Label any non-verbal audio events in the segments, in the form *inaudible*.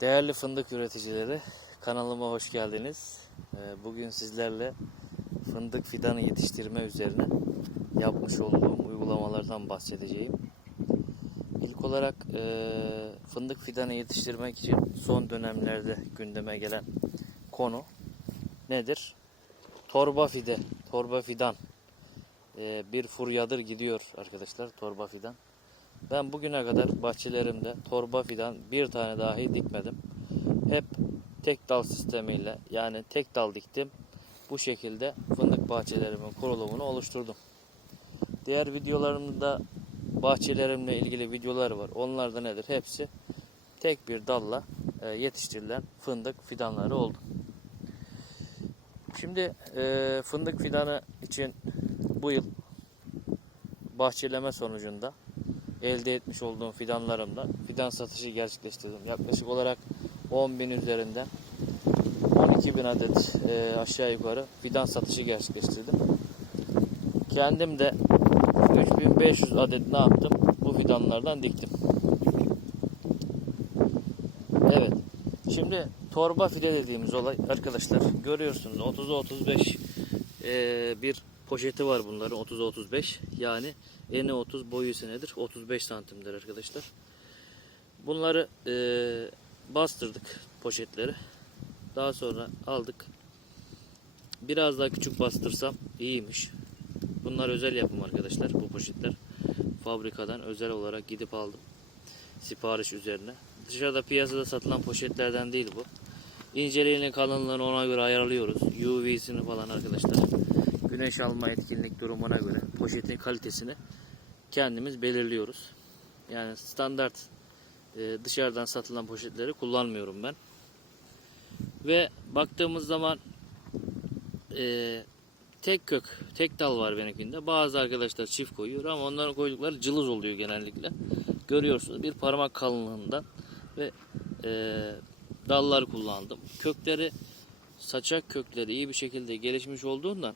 Değerli fındık üreticileri, kanalıma hoş geldiniz. Ee, Bugün sizlerle fındık fidanı yetiştirme üzerine yapmış olduğum uygulamalardan bahsedeceğim. İlk olarak e, fındık fidanı yetiştirmek için son dönemlerde gündeme gelen konu nedir? Torba fide, torba fidan. Ee, Bir furyadır gidiyor arkadaşlar torba fidan. Ben bugüne kadar bahçelerimde torba fidan bir tane dahi dikmedim. Hep tek dal sistemiyle yani tek dal diktim. Bu şekilde fındık bahçelerimin kurulumunu oluşturdum. Diğer videolarımda bahçelerimle ilgili videolar var. Onlar da nedir? Hepsi tek bir dalla e, yetiştirilen fındık fidanları oldu. Şimdi e, fındık fidanı için bu yıl bahçeleme sonucunda elde etmiş olduğum fidanlarımla fidan satışı gerçekleştirdim. Yaklaşık olarak 10 bin üzerinden 12 bin adet e, aşağı yukarı fidan satışı gerçekleştirdim. Kendim de 3500 adet ne yaptım? Bu fidanlardan diktim. Evet. Şimdi torba fide dediğimiz olay arkadaşlar görüyorsunuz 30'a 35 e, bir poşeti var bunların 30'a 35 yani eni 30 boyu ise nedir 35 santimdir arkadaşlar. Bunları e, bastırdık poşetleri. Daha sonra aldık. Biraz daha küçük bastırsam iyiymiş. Bunlar özel yapım arkadaşlar bu poşetler. Fabrikadan özel olarak gidip aldım. Sipariş üzerine. Dışarıda piyasada satılan poşetlerden değil bu. İnceliğini kalınlığını ona göre ayarlıyoruz. UV'sini falan arkadaşlar. Güneş alma etkinlik durumuna göre poşetin kalitesini kendimiz belirliyoruz. Yani standart e, dışarıdan satılan poşetleri kullanmıyorum ben. Ve baktığımız zaman e, tek kök, tek dal var benimkinde. Bazı arkadaşlar çift koyuyor ama onların koydukları cılız oluyor genellikle. Görüyorsunuz bir parmak kalınlığında ve e, dallar kullandım. Kökleri saçak kökleri iyi bir şekilde gelişmiş olduğundan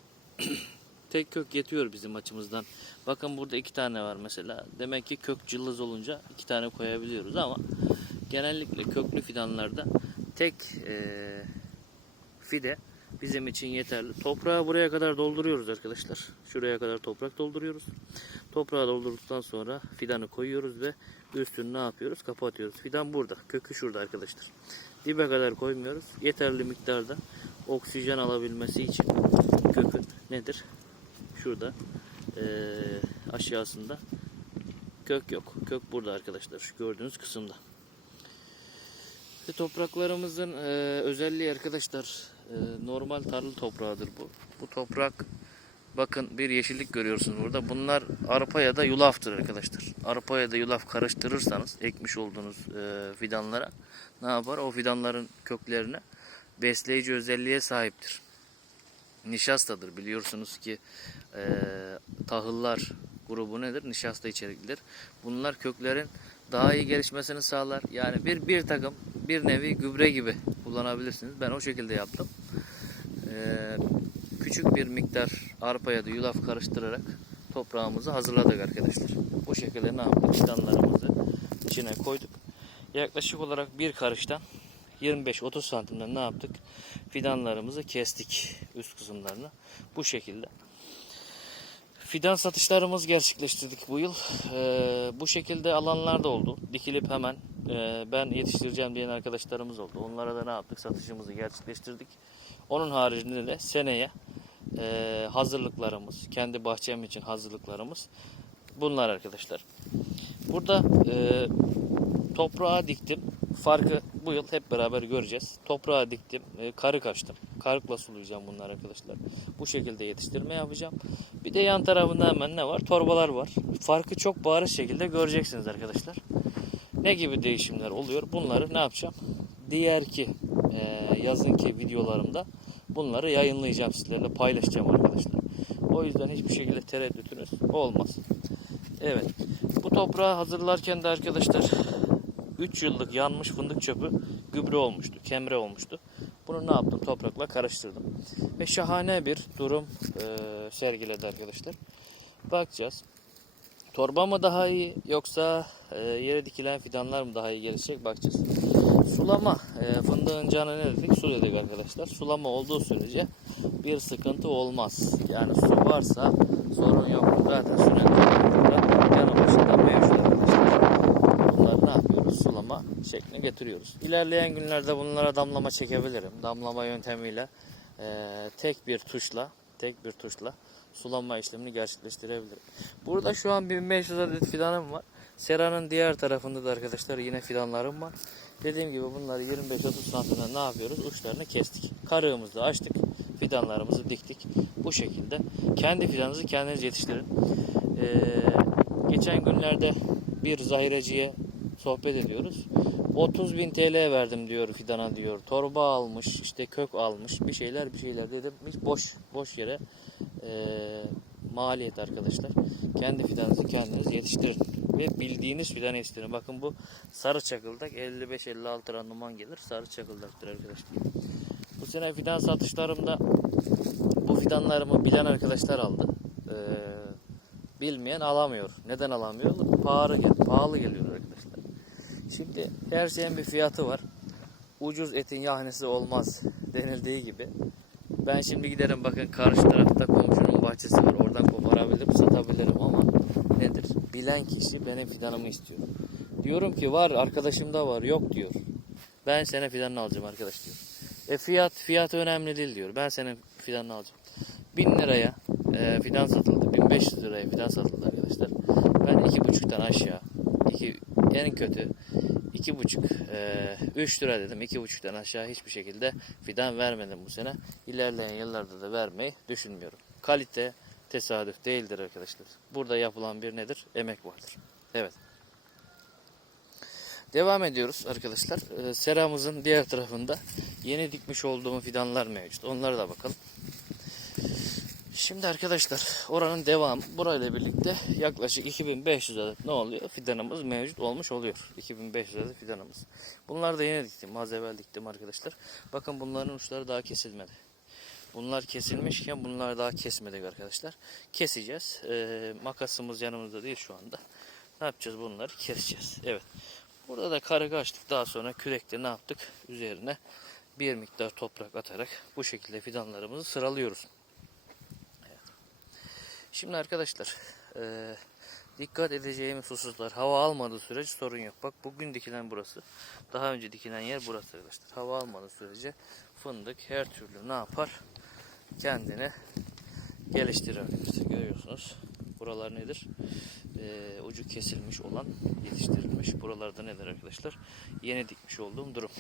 *clears throat* tek kök yetiyor bizim açımızdan. Bakın burada iki tane var mesela. Demek ki kök cılız olunca iki tane koyabiliyoruz ama genellikle köklü fidanlarda tek e, fide bizim için yeterli. Toprağı buraya kadar dolduruyoruz arkadaşlar. Şuraya kadar toprak dolduruyoruz. Toprağı doldurduktan sonra fidanı koyuyoruz ve üstünü ne yapıyoruz? Kapatıyoruz. Fidan burada. Kökü şurada arkadaşlar. Dibe kadar koymuyoruz. Yeterli miktarda oksijen alabilmesi için kökün nedir? Şurada eee, aşağısında kök yok. Kök burada arkadaşlar. Şu gördüğünüz kısımda. Ve topraklarımızın eee, özelliği arkadaşlar eee, normal tarla toprağıdır bu. Bu toprak bakın bir yeşillik görüyorsunuz burada. Bunlar arpa ya da yulaftır arkadaşlar. Arpa ya da yulaf karıştırırsanız ekmiş olduğunuz eee, fidanlara ne yapar? O fidanların köklerine besleyici özelliğe sahiptir. Nişastadır biliyorsunuz ki eee tahıllar grubu nedir? Nişasta içeriklidir. Bunlar köklerin daha iyi gelişmesini sağlar. Yani bir bir takım bir nevi gübre gibi kullanabilirsiniz. Ben o şekilde yaptım. Eee, küçük bir miktar arpa ya da yulaf karıştırarak toprağımızı hazırladık arkadaşlar. Bu şekilde ne yaptık? Fidanlarımızı içine koyduk. Yaklaşık olarak bir karıştan 25-30 santimden ne yaptık? Fidanlarımızı kestik üst kısımlarını. Bu şekilde. Fidan satışlarımız gerçekleştirdik bu yıl. Ee, bu şekilde alanlar da oldu. Dikilip hemen e, ben yetiştireceğim diyen arkadaşlarımız oldu. Onlara da ne yaptık? Satışımızı gerçekleştirdik. Onun haricinde de seneye e, hazırlıklarımız, kendi bahçem için hazırlıklarımız bunlar arkadaşlar. Burada e, toprağa diktim. Farkı bu yıl hep beraber göreceğiz. Toprağa diktim, e, karık açtım. Karıkla sulayacağım bunlar arkadaşlar. Bu şekilde yetiştirme yapacağım. Bir de yan tarafında hemen ne var? Torbalar var. Farkı çok bariz şekilde göreceksiniz arkadaşlar. Ne gibi değişimler oluyor? Bunları ne yapacağım? Diğerki e, yazınki videolarımda bunları yayınlayacağım sizlerle paylaşacağım arkadaşlar. O yüzden hiçbir şekilde tereddütünüz olmaz. Evet. Bu toprağı hazırlarken de arkadaşlar 3 yıllık yanmış fındık çöpü gübre olmuştu, kemre olmuştu. Bunu ne yaptım? Toprakla karıştırdım. Ve şahane bir durum e, sergiledi arkadaşlar. Bakacağız. Torba mı daha iyi yoksa e, yere dikilen fidanlar mı daha iyi gelişecek bakacağız. Sulama. E, fındığın canı ne dedik? Su dedik arkadaşlar. Sulama olduğu sürece bir sıkıntı olmaz. Yani su varsa sorun yok. Zaten burada yanı başında mevcut arkadaşlar. Bunları ne yapıyoruz? Sulama şekline getiriyoruz. İlerleyen günlerde bunlara damlama çekebilirim. Damlama yöntemiyle e, tek bir tuşla tek bir tuşla sulama işlemini gerçekleştirebilirim. Burada şu an 1500 adet fidanım var. Seranın diğer tarafında da arkadaşlar yine fidanlarım var. Dediğim gibi bunları 25-30 santimden ne yapıyoruz? Uçlarını kestik. Karığımızı açtık. Fidanlarımızı diktik. Bu şekilde. Kendi fidanınızı kendiniz yetiştirin. Ee, geçen günlerde bir zahireciye sohbet ediyoruz. 30 bin TL verdim diyor fidana diyor. Torba almış, işte kök almış, bir şeyler bir şeyler dedim. Hiç boş boş yere eee, maliyet arkadaşlar. Kendi fidanınızı kendiniz yetiştirin. Ve bildiğiniz fidan yetiştirin. Bakın bu sarı çakıldak 55-56 randıman gelir. Sarı çakıldaktır arkadaşlar. Bu sene fidan satışlarımda bu fidanlarımı bilen arkadaşlar aldı. Eee, bilmeyen alamıyor. Neden alamıyor? Pahalı, pahalı geliyor. Şimdi her şeyin bir fiyatı var. Ucuz etin yahnesi olmaz denildiği gibi. Ben şimdi giderim bakın karşı tarafta komşunun bahçesi var. Oradan koparabilirim, satabilirim ama nedir? Bilen kişi benim fidanımı istiyor. Diyorum ki var arkadaşımda var yok diyor. Ben senin fidanını alacağım arkadaş diyor. E fiyat fiyat önemli değil diyor. Ben senin fidanını alacağım. 1000 liraya e, fidan satıldı. 1500 liraya fidan satıldı arkadaşlar. Ben 2,5'tan aşağı iki, en kötü 2,5 e, 3 lira dedim. 2,5'tan aşağı hiçbir şekilde fidan vermedim bu sene. İlerleyen yıllarda da vermeyi düşünmüyorum. Kalite tesadüf değildir arkadaşlar. Burada yapılan bir nedir? Emek vardır. Evet. Devam ediyoruz arkadaşlar. Ee, seramızın diğer tarafında yeni dikmiş olduğum fidanlar mevcut. Onlara da bakalım. Şimdi arkadaşlar oranın devamı burayla birlikte yaklaşık 2500 adet ne oluyor? Fidanımız mevcut olmuş oluyor. 2500 adet fidanımız. Bunlar da yeni diktim. Az evvel diktim arkadaşlar. Bakın bunların uçları daha kesilmedi. Bunlar kesilmişken bunlar daha kesmedik arkadaşlar. Keseceğiz. Ee, makasımız yanımızda değil şu anda. Ne yapacağız bunları? Keseceğiz. Evet. Burada da karık açtık. Daha sonra kürekle ne yaptık? Üzerine bir miktar toprak atarak bu şekilde fidanlarımızı sıralıyoruz. Şimdi arkadaşlar eee, dikkat edeceğimiz hususlar hava almadığı sürece sorun yok. Bak bugün dikilen burası. Daha önce dikilen yer burası arkadaşlar. Hava almadığı sürece fındık her türlü ne yapar? Kendini geliştirir arkadaşlar. Görüyorsunuz. Buralar nedir? Eee, ucu kesilmiş olan yetiştirilmiş. Buralarda nedir arkadaşlar? Yeni dikmiş olduğum durum.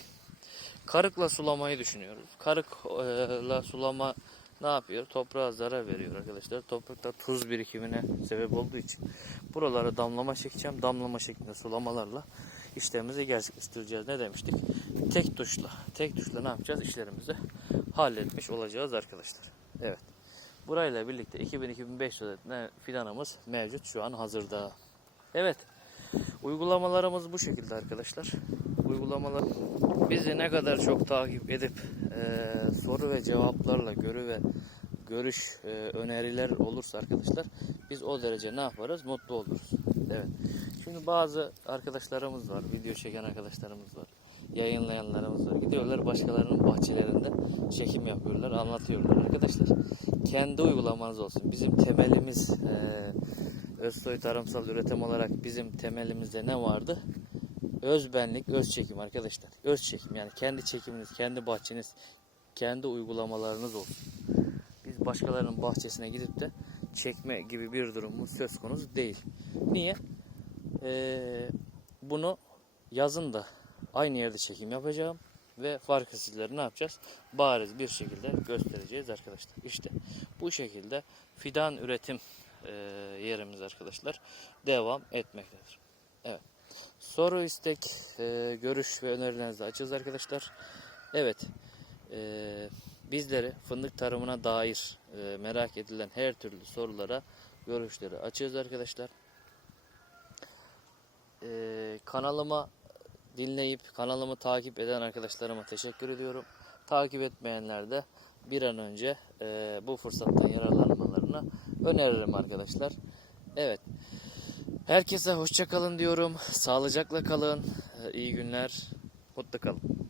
Karıkla sulamayı düşünüyoruz. Karıkla sulama ne yapıyor? Toprağa zarar veriyor arkadaşlar. Toprakta tuz birikimine sebep olduğu için buralara damlama çekeceğim. Damlama şeklinde sulamalarla işlemimizi gerçekleştireceğiz. Ne demiştik? Tek tuşla. Tek tuşla ne yapacağız? İşlerimizi halletmiş olacağız arkadaşlar. Evet. Burayla birlikte 2000-2500 adet fidanımız mevcut şu an hazırda. Evet. Uygulamalarımız bu şekilde arkadaşlar. Uygulamalar bizi ne kadar çok takip edip eee, soru ve cevaplarla görü ve görüş eee, öneriler olursa arkadaşlar biz o derece ne yaparız? Mutlu oluruz. Evet. Şimdi bazı arkadaşlarımız var, video çeken arkadaşlarımız var, yayınlayanlarımız var. Gidiyorlar başkalarının bahçelerinde çekim yapıyorlar, anlatıyorlar. Arkadaşlar kendi uygulamanız olsun. Bizim temelimiz eee Özsoy Tarımsal Üretim olarak bizim temelimizde ne vardı? Özbenlik, öz çekim arkadaşlar. Öz çekim yani kendi çekiminiz, kendi bahçeniz, kendi uygulamalarınız olsun. Biz başkalarının bahçesine gidip de çekme gibi bir durumumuz söz konusu değil. Niye? Ee, bunu yazın da aynı yerde çekim yapacağım ve farkı sizlere ne yapacağız? Bariz bir şekilde göstereceğiz arkadaşlar. İşte bu şekilde fidan üretim e, yerimiz arkadaşlar devam etmektedir. Evet. Soru, istek, e, görüş ve önerilerinizi açığız arkadaşlar. Evet. e, bizleri fındık tarımına dair e, merak edilen her türlü sorulara görüşleri açığız arkadaşlar. E, kanalıma dinleyip kanalımı takip eden arkadaşlarıma teşekkür ediyorum. Takip etmeyenler de bir an önce e, bu fırsattan yararlanmalarını öneririm arkadaşlar. Evet. Herkese hoşça kalın diyorum. Sağlıcakla kalın. İyi günler. Hoşça kalın.